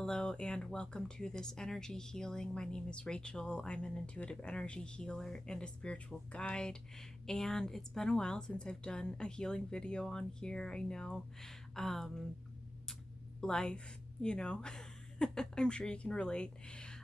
Hello and welcome to this energy healing. My name is Rachel. I'm an intuitive energy healer and a spiritual guide. And it's been a while since I've done a healing video on here. I know life, I'm sure you can relate.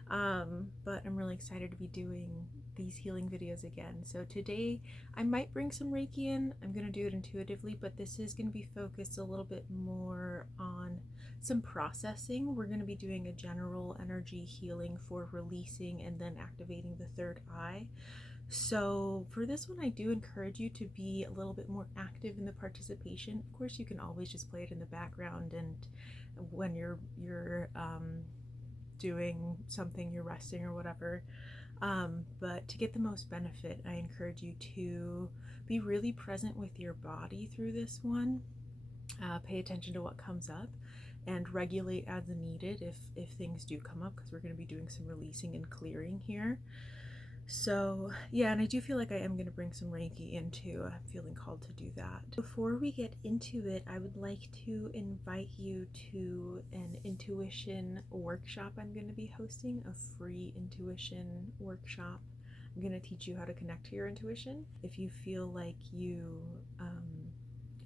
But I'm really excited to be doing these healing videos again. So today I might bring some Reiki in. I'm going to do it intuitively, but this is going to be focused a little bit more on some processing. We're going to be doing a general energy healing for releasing and then activating the third eye. So for this one, I do encourage you to be a little bit more active in the participation. Of course, you can always just play it in the background, and when you're doing something, you're resting or whatever. But to get the most benefit, I encourage you to be really present with your body through this one. Pay attention to what comes up and regulate as needed if things do come up, because we're going to be doing some releasing and clearing here. So yeah, and I do feel like I am going to bring some Reiki in too. I'm feeling called to do that. Before we get into it, I would like to invite you to an intuition workshop I'm going to be hosting, a free intuition workshop. I'm going to teach you how to connect to your intuition. If you feel like you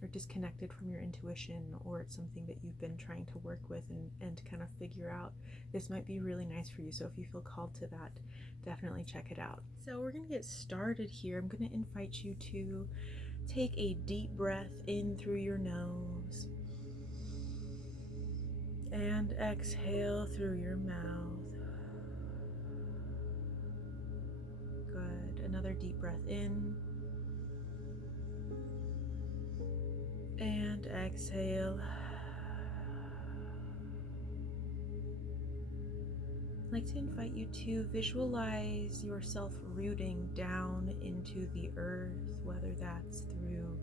are disconnected from your intuition, or it's something that you've been trying to work with and kind of figure out, this might be really nice for you. So if you feel called to that, definitely check it out. So we're going to get started here. I'm going to invite you to take a deep breath in through your nose and exhale through your mouth. Good. Another deep breath in and exhale. I'd like to invite you to visualize yourself rooting down into the earth, whether that's through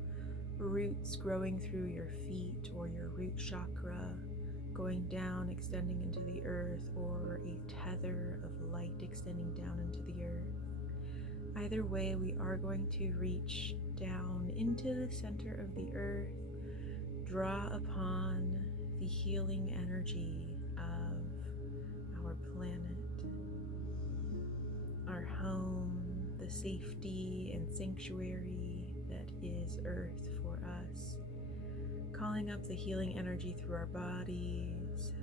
roots growing through your feet or your root chakra, going down, extending into the earth, or a tether of light extending down into the earth. Either way, we are going to reach down into the center of the earth, draw upon the healing energy of our planet, our home, the safety and sanctuary that is Earth for us, calling up the healing energy through our bodies.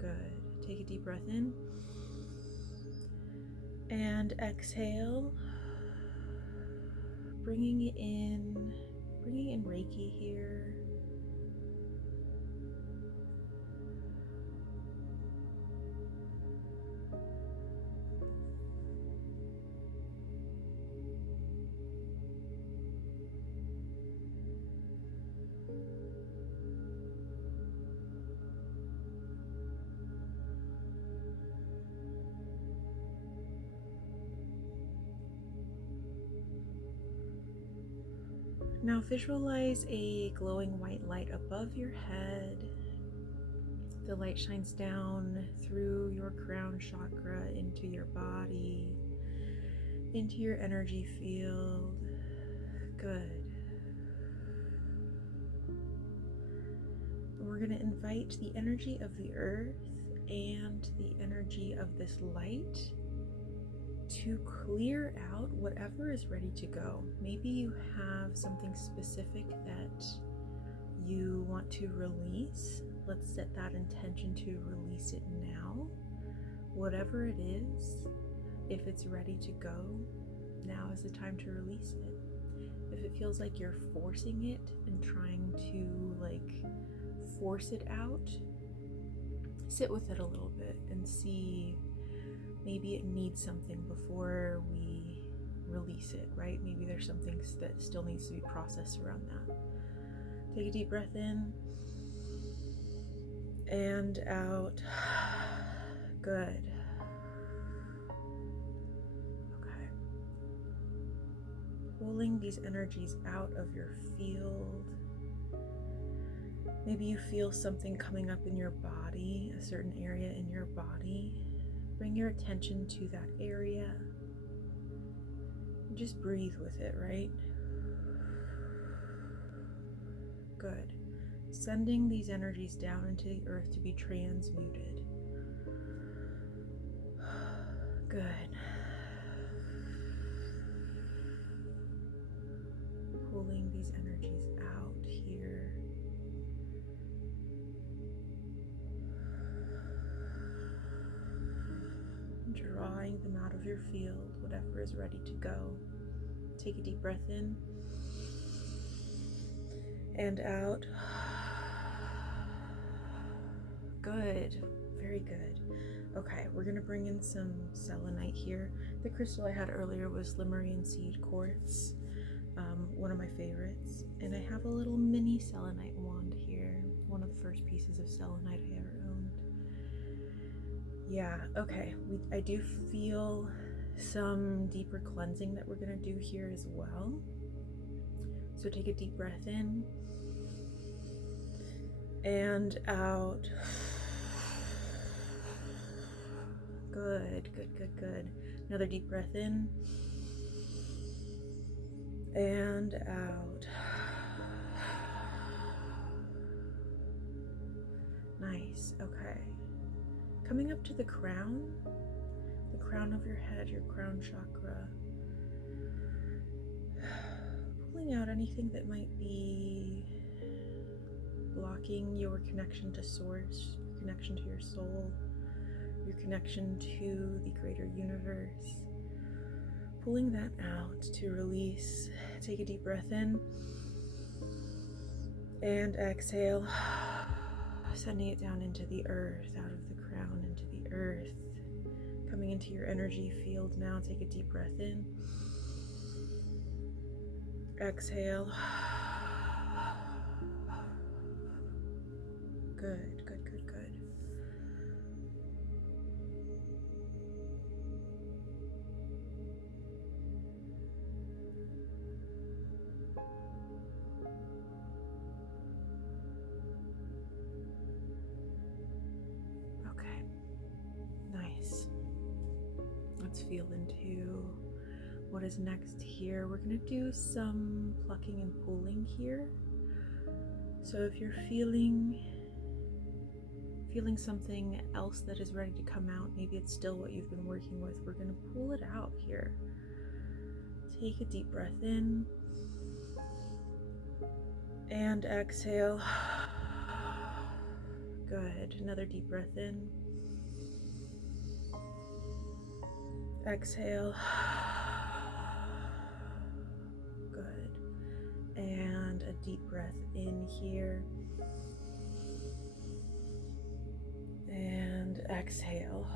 Good. Take a deep breath in and exhale, bringing in Reiki here. Now visualize a glowing white light above your head. The light shines down through your crown chakra into your body, into your energy field. Good. We're going to invite the energy of the earth and the energy of this light to clear out whatever is ready to go. Maybe you have something specific that you want to release. Let's set that intention to release it now. Whatever it is, if it's ready to go, now is the time to release it. If it feels like you're forcing it and trying to force it out, sit with it a little bit and see, maybe it needs something before we release it, right? Maybe there's something that still needs to be processed around that. Take a deep breath in and out. Good. Okay. Pulling these energies out of your field. Maybe you feel something coming up in your body, a certain area in your body. Bring your attention to that area. And just breathe with it, right? Good. sending these energies down into the earth to be transmuted. Good. Pulling these energies out here. Drawing them out of your field, whatever is ready to go. Take a deep breath in and out. Good, very good. Okay, we're gonna bring in some selenite here. The crystal I had earlier was Lemurian seed quartz, one of my favorites. And I have a little mini selenite wand here, one of the first pieces of selenite I ever owned. Yeah, okay, I do feel some deeper cleansing that we're gonna do here as well. So take a deep breath in and out. Good, good, good, good. Another deep breath in and out. Nice, okay. Coming up to the crown of your head, your crown chakra. Pulling out anything that might be blocking your connection to source, your connection to your soul, your connection to the greater universe. Pulling that out to release. Take a deep breath in and exhale, sending it down into the earth, out of the crown into the earth. Coming into your energy field now. Take a deep breath in. Exhale. Good, good, good, good. Okay, nice. Let's feel into what is next here. We're going to do some plucking and pulling here. So if you're feeling something else that is ready to come out, maybe it's still what you've been working with, we're going to pull it out here. Take a deep breath in and exhale. Good. Another deep breath in. Exhale. Good. And a deep breath in here. And exhale.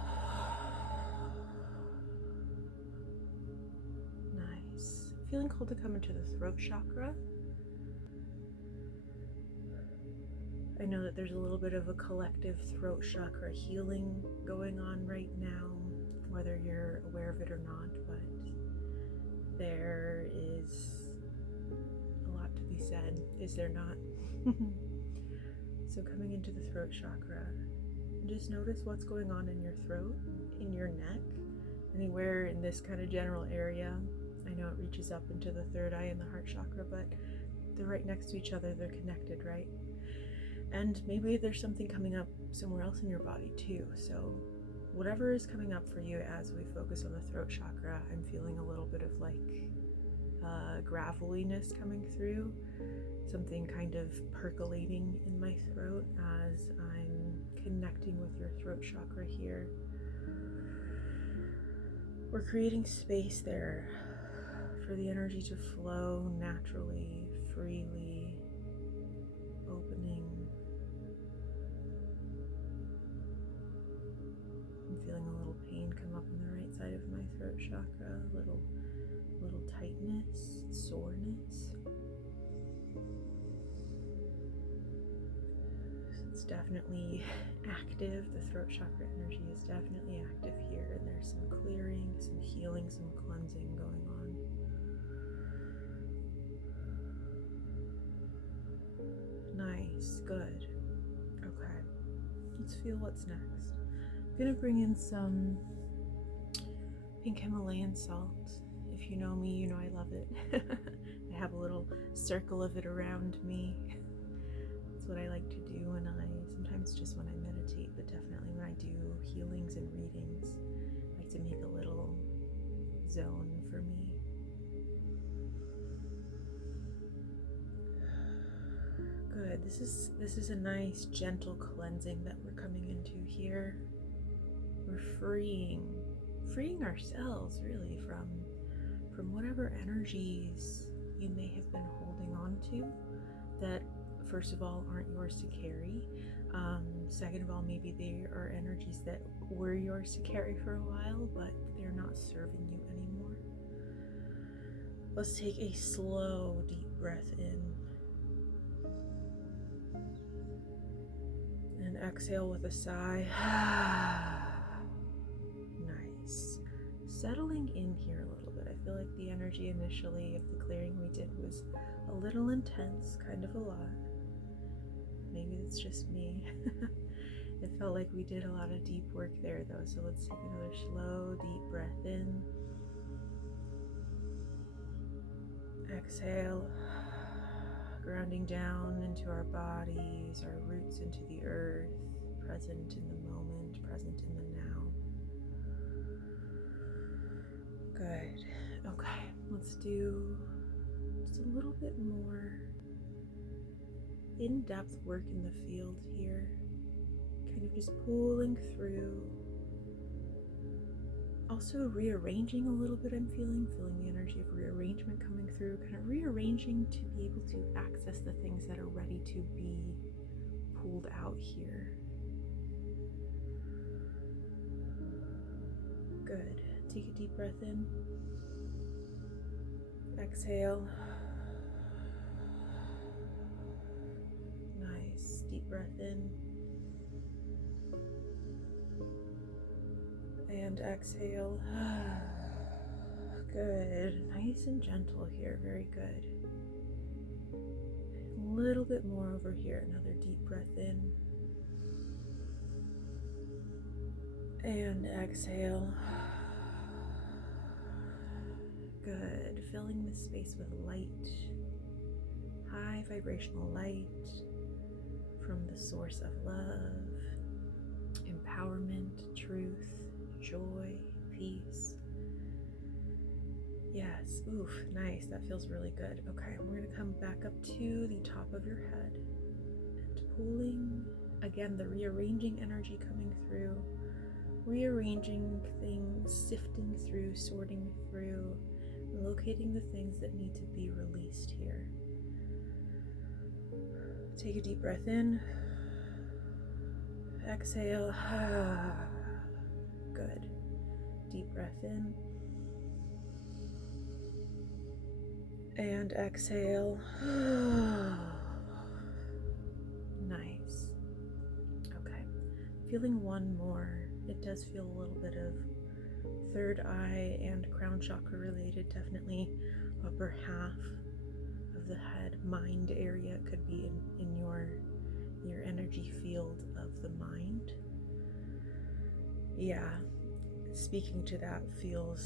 Nice. Feeling called to come into the throat chakra. I know that there's a little bit of a collective throat chakra healing going on right now, whether you're aware of it or not, but there is a lot to be said, is there not? So coming into the throat chakra, just notice what's going on in your throat, in your neck, anywhere in this kind of general area. I know it reaches up into the third eye and the heart chakra, but they're right next to each other, they're connected, right? And maybe there's something coming up somewhere else in your body too. So whatever is coming up for you as we focus on the throat chakra, I'm feeling a little bit of like graveliness coming through, something kind of percolating in my throat as I'm connecting with your throat chakra here. We're creating space there for the energy to flow naturally, freely, opening. I'm feeling a little pain come up on the right side of my throat chakra, a little tightness, soreness. It's definitely active. The throat chakra energy is definitely active here, and there's some clearing, some healing, some cleansing going on. Nice, good. Okay, let's feel what's next. I'm gonna bring in some pink Himalayan salt. If you know me, you know I love it. I have a little circle of it around me. That's what I like to do when sometimes just when I meditate, but definitely when I do healings and readings, I like to make a little zone for me. Good. This is a nice gentle cleansing that we're coming into here. We're freeing ourselves really from whatever energies you may have been holding on to that, first of all, aren't yours to carry. Second of all, maybe they are energies that were yours to carry for a while, but they're not serving you anymore. Let's take a slow, deep breath in. And exhale with a sigh. Nice. Settling in here a little bit. I feel like the energy initially of the clearing we did was a little intense, kind of a lot. Maybe it's just me. It felt like we did a lot of deep work there though, so let's take another slow, deep breath in. Exhale, grounding down into our bodies, our roots into the earth, present in the moment, present in the now. Good. Okay, let's do just a little bit more in-depth work in the field here. Kind of just pulling through. Also rearranging a little bit, I'm feeling the energy of rearrangement coming through, kind of rearranging to be able to access the things that are ready to be pulled out here. Good. Take a deep breath in. Exhale. Nice. Deep breath in. And exhale. Good. Nice and gentle here. Very good. A little bit more over here. Another deep breath in. And exhale. Good. Filling the space with light. High vibrational light from the source of love, empowerment, truth, joy, peace. Yes, oof, nice, that feels really good. Okay, we're gonna come back up to the top of your head and pulling, again, the rearranging energy coming through, rearranging things, sifting through, sorting through, locating the things that need to be released here. Take a deep breath in, exhale. Good. Deep breath in. And exhale. Nice. Okay. Feeling one more. It does feel a little bit of third eye and crown chakra related, definitely upper half of the head, mind area. It could be in your energy field of the mind. Yeah, speaking to that I feel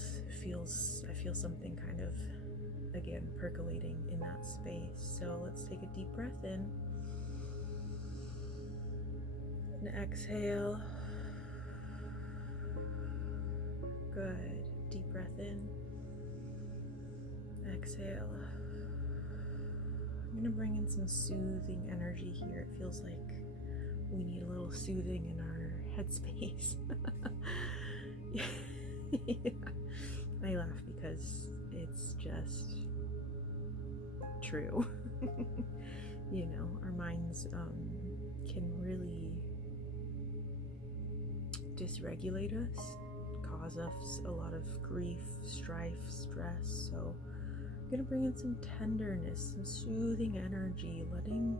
something kind of, again, percolating in that space. So let's take a deep breath in and exhale. Good. Deep breath in, exhale. I'm gonna bring in some soothing energy here. It feels like we need a little soothing in our headspace. Yeah. I laugh because it's just true. You know, our minds can really dysregulate us, cause us a lot of grief, strife, stress. So I'm gonna bring in some tenderness, some soothing energy, letting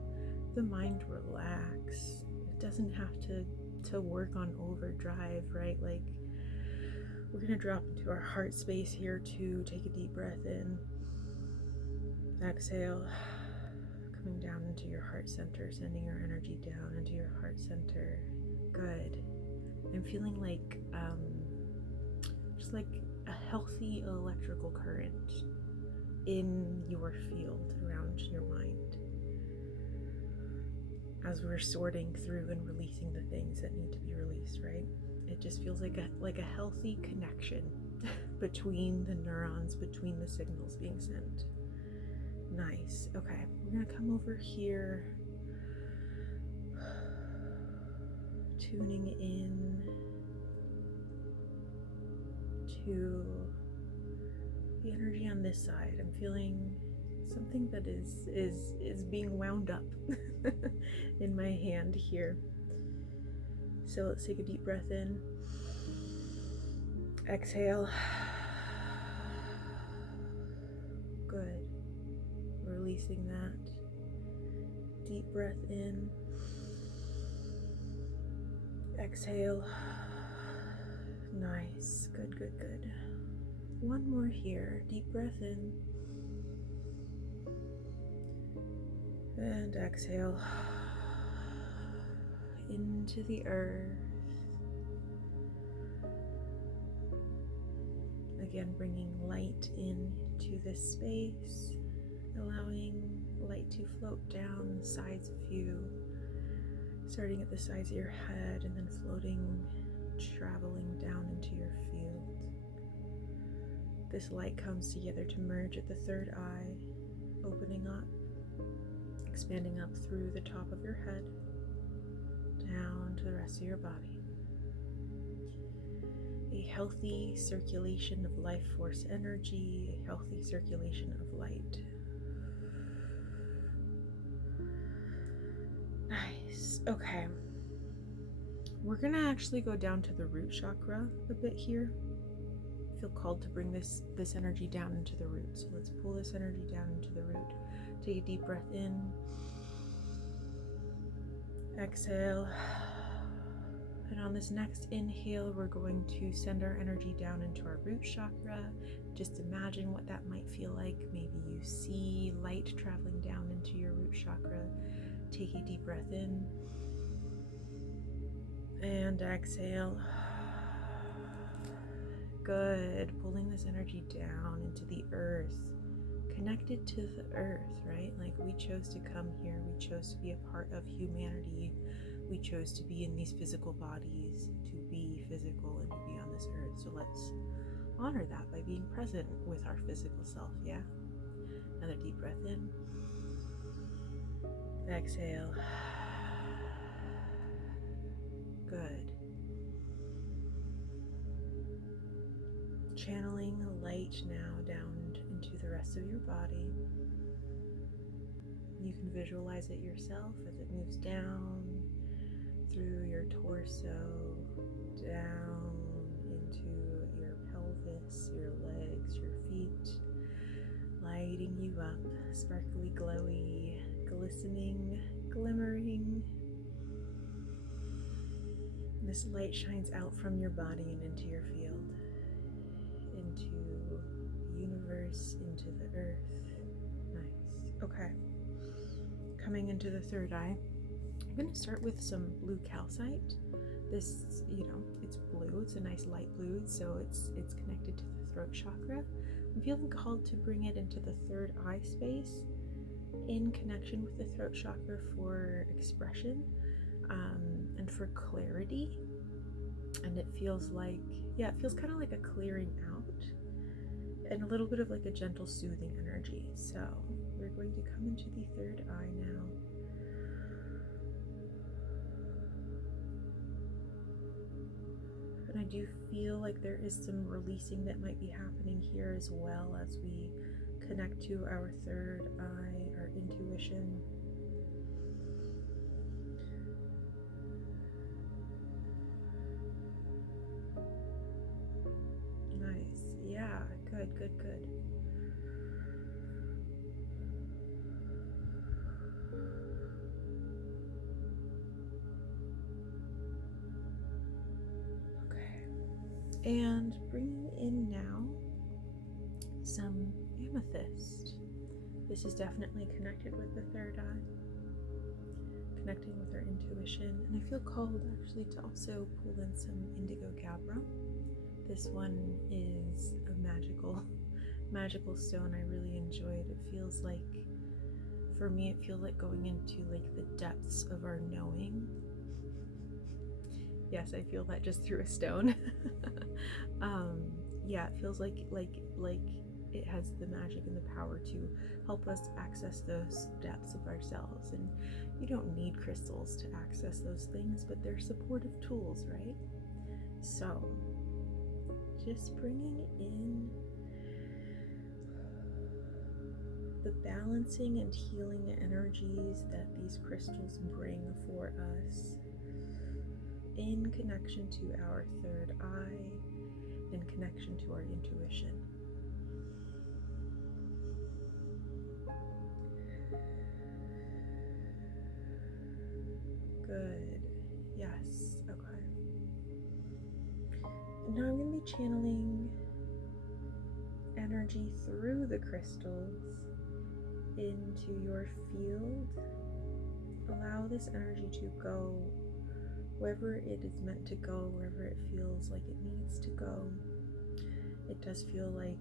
the mind relax. It doesn't have to work on overdrive, right? Like, we're gonna drop into our heart space here too. Take a deep breath in, exhale, coming down into your heart center, sending your energy down into your heart center. Good. I'm feeling like just like a healthy electrical current in your field around your mind. as we're sorting through and releasing the things that need to be released, right? It just feels like a healthy connection between the neurons, between the signals being sent. Nice. Okay, we're gonna come over here, tuning in to the energy on this side. I'm feeling something that is being wound up in my hand here. So let's take a deep breath in. Exhale. Good. Releasing that. Deep breath in. Exhale. Nice. Good, good, good. One more here. Deep breath in. And exhale. Into the earth. Again, bringing light into this space, allowing light to float down the sides of you, starting at the sides of your head and then floating, traveling down into your field. This light comes together to merge at the third eye, opening up, expanding up through the top of your head, down to the rest of your body. A healthy circulation of life force energy, a healthy circulation of light. Nice. Okay. We're gonna actually go down to the root chakra a bit here. I feel called to bring this energy down into the root. So let's pull this energy down into the root. Take a deep breath in. Exhale. And on this next inhale, we're going to send our energy down into our root chakra. Just imagine what that might feel like. Maybe you see light traveling down into your root chakra. Take a deep breath in. And exhale. Good. Pulling this energy down into the earth. Connected to the earth, right? Like we chose to come here. We chose to be a part of humanity. We chose to be in these physical bodies, to be physical and to be on this earth. So let's honor that by being present with our physical self, yeah? Another deep breath in. Exhale. Good. Channeling light now down into the rest of your body. You can visualize it yourself as it moves down through your torso, down into your pelvis, your legs, your feet, lighting you up, sparkly, glowy, glistening, glimmering. This light shines out from your body and into your field, into the universe, into the earth. Nice. Okay. Coming into the third eye, I'm going to start with some blue calcite. This, it's blue. It's a nice light blue, so it's connected to the throat chakra. I'm feeling called to bring it into the third eye space in connection with the throat chakra for expression and for clarity. And it feels like, it feels kind of like a clearing out and a little bit of like a gentle soothing energy. So we're going to come into the third eye now. And I do feel like there is some releasing that might be happening here as well as we connect to our third eye, our intuition. Nice. Yeah, good, good, good. And bringing in now some amethyst. This is definitely connected with the third eye, connecting with our intuition. And I feel called actually to also pull in some indigo gabbro. This one is a magical stone. I really enjoy it. It feels like For me, it feels like going into like the depths of our knowing. Yes, I feel that just through a stone. Yeah, it feels like it has the magic and the power to help us access those depths of ourselves. And you don't need crystals to access those things, but they're supportive tools, right? So just bringing in the balancing and healing energies that these crystals bring for us in connection to our third eye, in connection to our intuition. Good. Yes. Okay. And now I'm going to be channeling energy through the crystals into your field. Allow this energy to go wherever it is meant to go, wherever it feels like it needs to go. It does feel like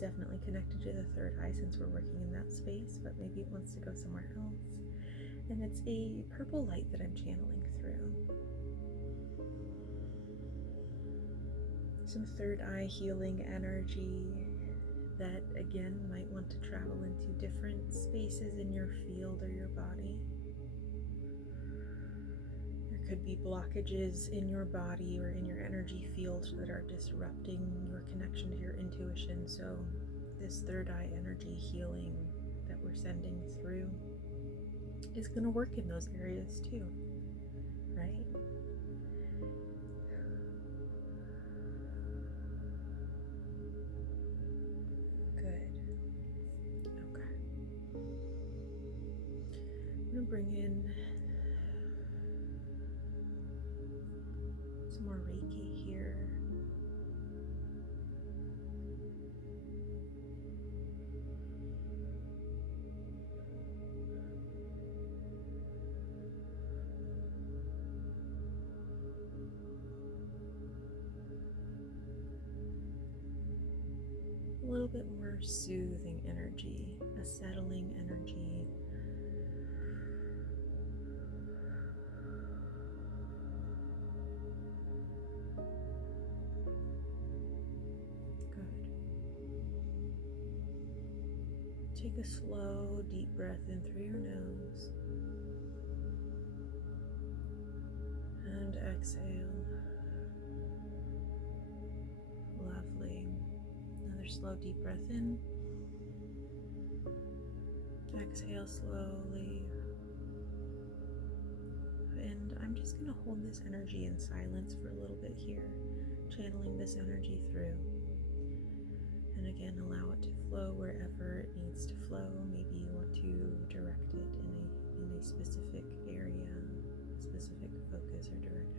definitely connected to the third eye since we're working in that space, but maybe it wants to go somewhere else. And it's a purple light that I'm channeling through. Some third eye healing energy that again might want to travel into different spaces in your field or your body. There could be blockages in your body or in your energy field that are disrupting your connection to your intuition. So this third eye energy healing that we're sending through is going to work in those areas too, right? I'm going to bring in some more Reiki here. A little bit more soothing energy, a settling energy. Take a slow, deep breath in through your nose and exhale. Lovely. Another slow, deep breath in. Exhale slowly. And I'm just going to hold this energy in silence for a little bit here, channeling this energy through. And again, allow it to flow wherever it needs to flow. Maybe you want to direct it in a specific area, specific focus or direction.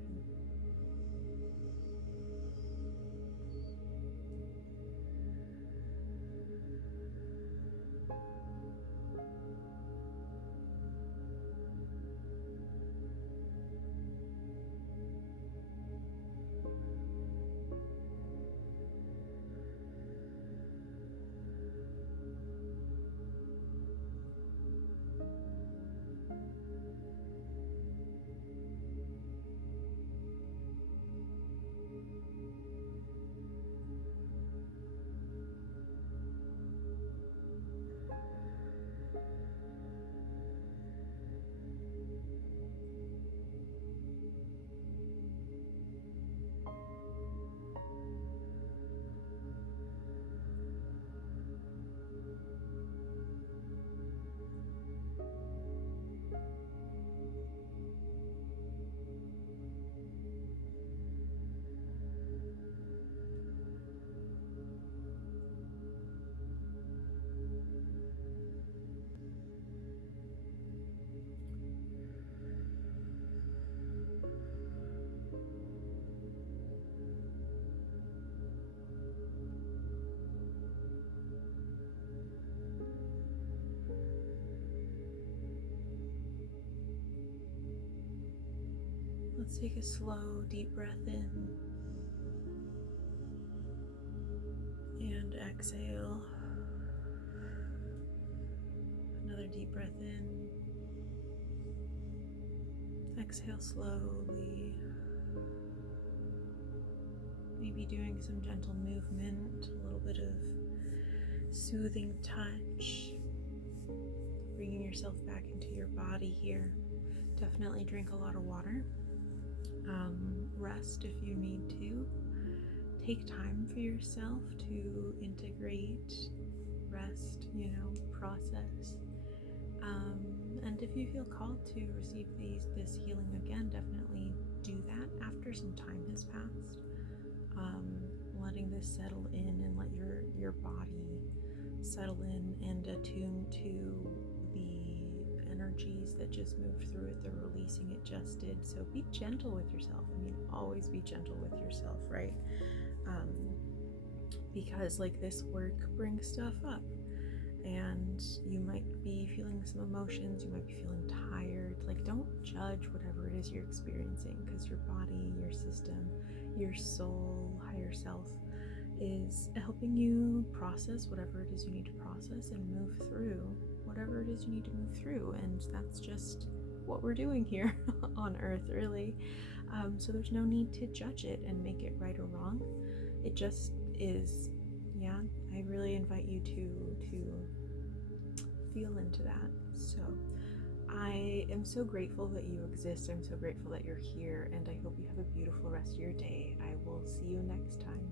Let's take a slow, deep breath in and exhale. Another deep breath in. Exhale slowly. Maybe doing some gentle movement, a little bit of soothing touch. Bringing yourself back into your body here. Definitely drink a lot of water. Rest if you need to. Take time for yourself to integrate, rest, process. And if you feel called to receive this healing again, definitely do that after some time has passed. Letting this settle in and let your body settle in and attune to the energies that just moved through it, the releasing it just did. So be gentle with yourself. I mean, always be gentle with yourself, right? Because like this work brings stuff up, and you might be feeling some emotions, you might be feeling tired. Like, don't judge whatever it is you're experiencing, because your body, your system, your soul, higher self is helping you process whatever it is you need to process and move through whatever it is you need to move through. And that's just what we're doing here on earth, really. So there's no need to judge it and make it right or wrong. It just is. Yeah, I really invite you to feel into that. So I am so grateful that you exist. I'm so grateful that you're here, and I hope you have a beautiful rest of your day. I will see you next time.